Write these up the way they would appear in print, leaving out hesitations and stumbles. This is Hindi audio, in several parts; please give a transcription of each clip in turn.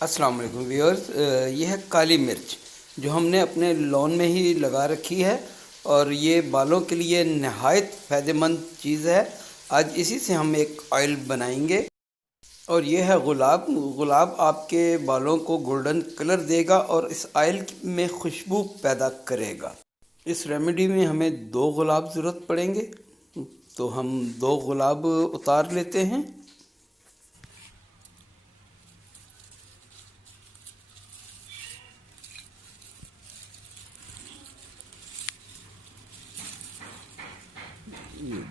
अस्सलाम वालेकुम व्यूअर्स। ये है काली मिर्च जो हमने अपने लॉन में ही लगा रखी है और ये बालों के लिए नहायत फ़ायदेमंद चीज़ है। आज इसी से हम एक ऑयल बनाएंगे और ये है गुलाब। गुलाब आपके बालों को गोल्डन कलर देगा और इस ऑयल में खुशबू पैदा करेगा। इस रेमेडी में हमें 2 गुलाब ज़रूरत पड़ेंगे, तो हम 2 गुलाब उतार लेते हैं। ये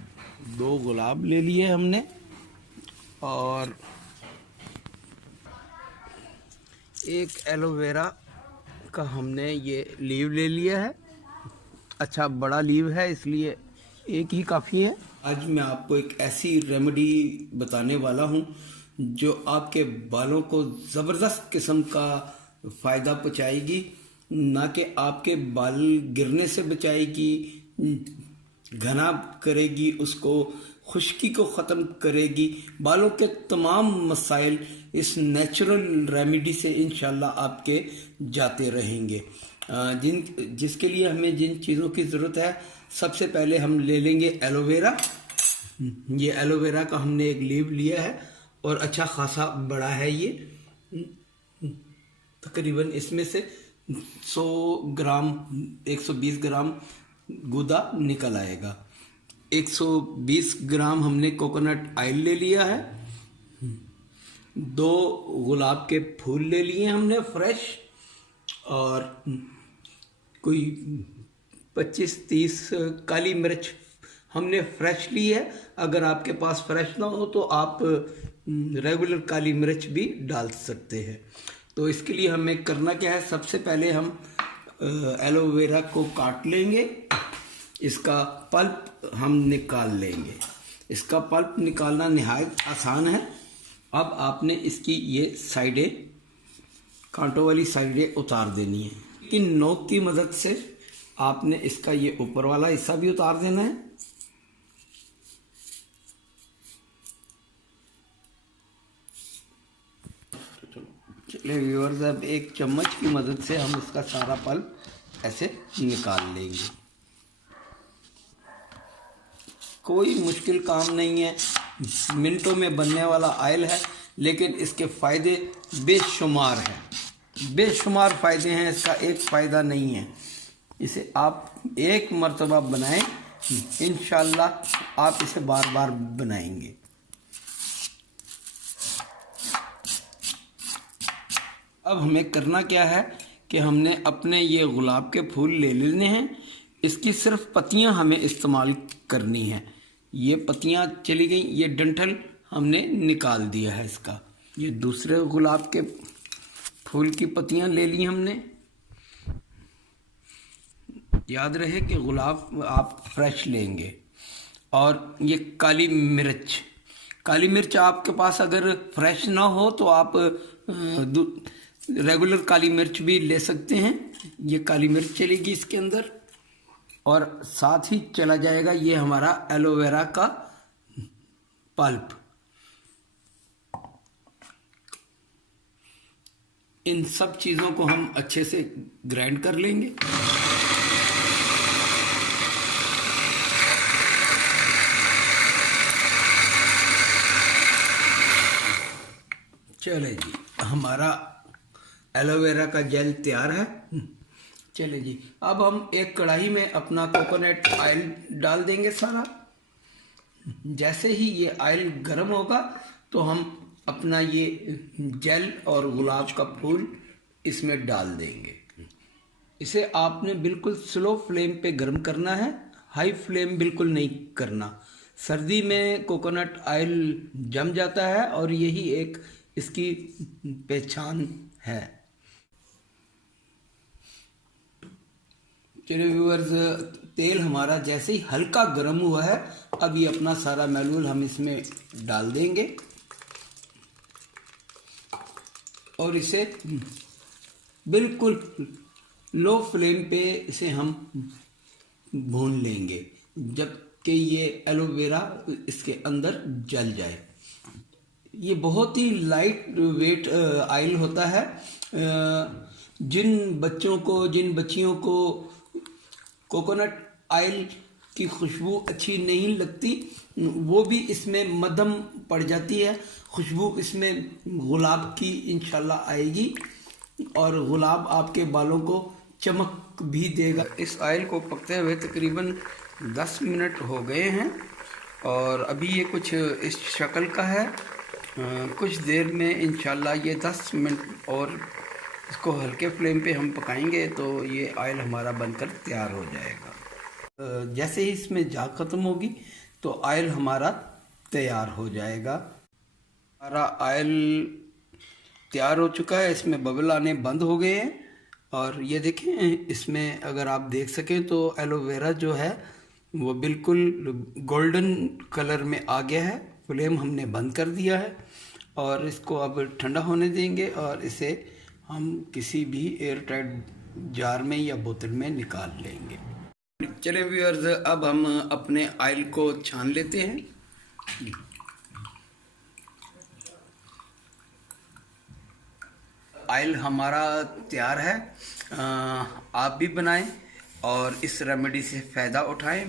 2 गुलाब ले लिए हमने और एक एलोवेरा का हमने ये लीव ले लिया है। अच्छा बड़ा लीव है इसलिए एक ही काफ़ी है। आज मैं आपको एक ऐसी रेमेडी बताने वाला हूँ जो आपके बालों को ज़बरदस्त किस्म का फ़ायदा पहुँचाएगी, ना कि आपके बाल गिरने से बचाएगी, घना करेगी, उसको खुश्की को ख़त्म करेगी। बालों के तमाम मसाइल इस नेचुरल रेमेडी से इंशाल्लाह आपके जाते रहेंगे। जिसके लिए हमें जिन चीज़ों की ज़रूरत है, सबसे पहले हम ले लेंगे एलोवेरा। ये एलोवेरा का हमने एक लीव लिया है और अच्छा खासा बड़ा है ये। तकरीबन इसमें से 100 ग्राम 120 ग्राम गूदा निकल आएगा। 120 ग्राम हमने कोकोनट ऑयल ले लिया है। 2 गुलाब के फूल ले लिए हमने फ्रेश और कोई 25-30 काली मिर्च हमने फ्रेश ली है। अगर आपके पास फ्रेश ना हो तो आप रेगुलर काली मिर्च भी डाल सकते हैं। तो इसके लिए हमें करना क्या है, सबसे पहले हम एलोवेरा को काट लेंगे। इसका पल्प हम निकाल लेंगे। इसका पल्प निकालना निहायत आसान है। अब आपने इसकी ये साइडें, कांटों वाली साइडें उतार देनी है। लेकिन नोक की मदद से आपने इसका ये ऊपर वाला हिस्सा भी उतार देना है। चलिए व्यूअर्स, अब एक चम्मच की मदद से हम इसका सारा पल्प ऐसे निकाल लेंगे। कोई मुश्किल काम नहीं है, मिनटों में बनने वाला ऑयल है, लेकिन इसके फ़ायदे बेशुमार हैं। बेशुमार फ़ायदे हैं, इसका एक फ़ायदा नहीं है। इसे आप एक मर्तबा बनाएं, इंशाल्लाह आप इसे बार बार बनाएंगे। अब हमें करना क्या है कि हमने अपने ये गुलाब के फूल ले लेने हैं। इसकी सिर्फ पत्तियां हमें इस्तेमाल करनी है। ये पत्तियां चली गई, ये डंठल हमने निकाल दिया है इसका। ये दूसरे गुलाब के फूल की पत्तियां ले ली हमने। याद रहे कि गुलाब आप फ्रेश लेंगे। और ये काली मिर्च आपके पास अगर फ्रेश ना हो तो आप रेगुलर काली मिर्च भी ले सकते हैं। ये काली मिर्च चलेगी इसके अंदर और साथ ही चला जाएगा ये हमारा एलोवेरा का पल्प। इन सब चीज़ों को हम अच्छे से ग्राइंड कर लेंगे। चले जी, हमारा एलोवेरा का जेल तैयार है। चले जी, अब हम एक कढ़ाई में अपना कोकोनट ऑयल डाल देंगे सारा। जैसे ही ये ऑयल गर्म होगा तो हम अपना ये जेल और गुलाब का फूल इसमें डाल देंगे। इसे आपने बिल्कुल स्लो फ्लेम पे गर्म करना है, हाई फ्लेम बिल्कुल नहीं करना। सर्दी में कोकोनट ऑयल जम जाता है और यही एक इसकी पहचान है। चलिए व्यूअर्स, तेल हमारा जैसे ही हल्का गर्म हुआ है, अब ये अपना सारा मैलूल हम इसमें डाल देंगे और इसे बिल्कुल लो फ्लेम पे इसे हम भून लेंगे जब कि ये एलोवेरा इसके अंदर जल जाए। ये बहुत ही लाइट वेट ऑयल होता है। जिन बच्चियों को कोकोनट ऑयल की खुशबू अच्छी नहीं लगती, वो भी इसमें मध्यम पड़ जाती है। खुशबू इसमें गुलाब की इंशाल्लाह आएगी और गुलाब आपके बालों को चमक भी देगा। इस ऑयल को पकते हुए तकरीबन 10 मिनट हो गए हैं और अभी ये कुछ इस शक्ल का है। कुछ देर में इंशाल्लाह ये 10 मिनट और इसको हल्के फ्लेम पे हम पकाएंगे तो ये ऑयल हमारा बनकर तैयार हो जाएगा। जैसे ही इसमें झाग ख़त्म होगी तो ऑयल हमारा तैयार हो जाएगा। हमारा ऑयल तैयार हो चुका है, इसमें बबल आने बंद हो गए हैं और ये देखें, इसमें अगर आप देख सकें तो एलोवेरा जो है वो बिल्कुल गोल्डन कलर में आ गया है। फ्लेम हमने बंद कर दिया है और इसको अब ठंडा होने देंगे और इसे हम किसी भी एयर टाइट जार में या बोतल में निकाल लेंगे। चलें व्यूअर्स, अब हम अपने ऑयल को छान लेते हैं। ऑयल हमारा तैयार है। आप भी बनाएं और इस रेमेडी से फ़ायदा उठाएं।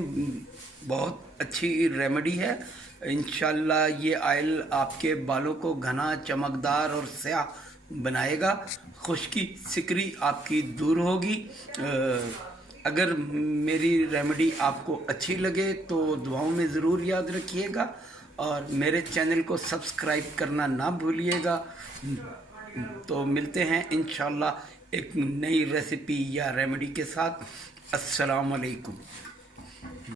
बहुत अच्छी रेमेडी है। इंशाल्लाह ये ऑयल आपके बालों को घना, चमकदार और स्याह बनाएगा। खुश्की, सिकरी आपकी दूर होगी। अगर मेरी रेमेडी आपको अच्छी लगे तो दुआओं में ज़रूर याद रखिएगा और मेरे चैनल को सब्सक्राइब करना ना भूलिएगा। तो मिलते हैं इंशाल्लाह एक नई रेसिपी या रेमेडी के साथ। अस्सलाम वालेकुम।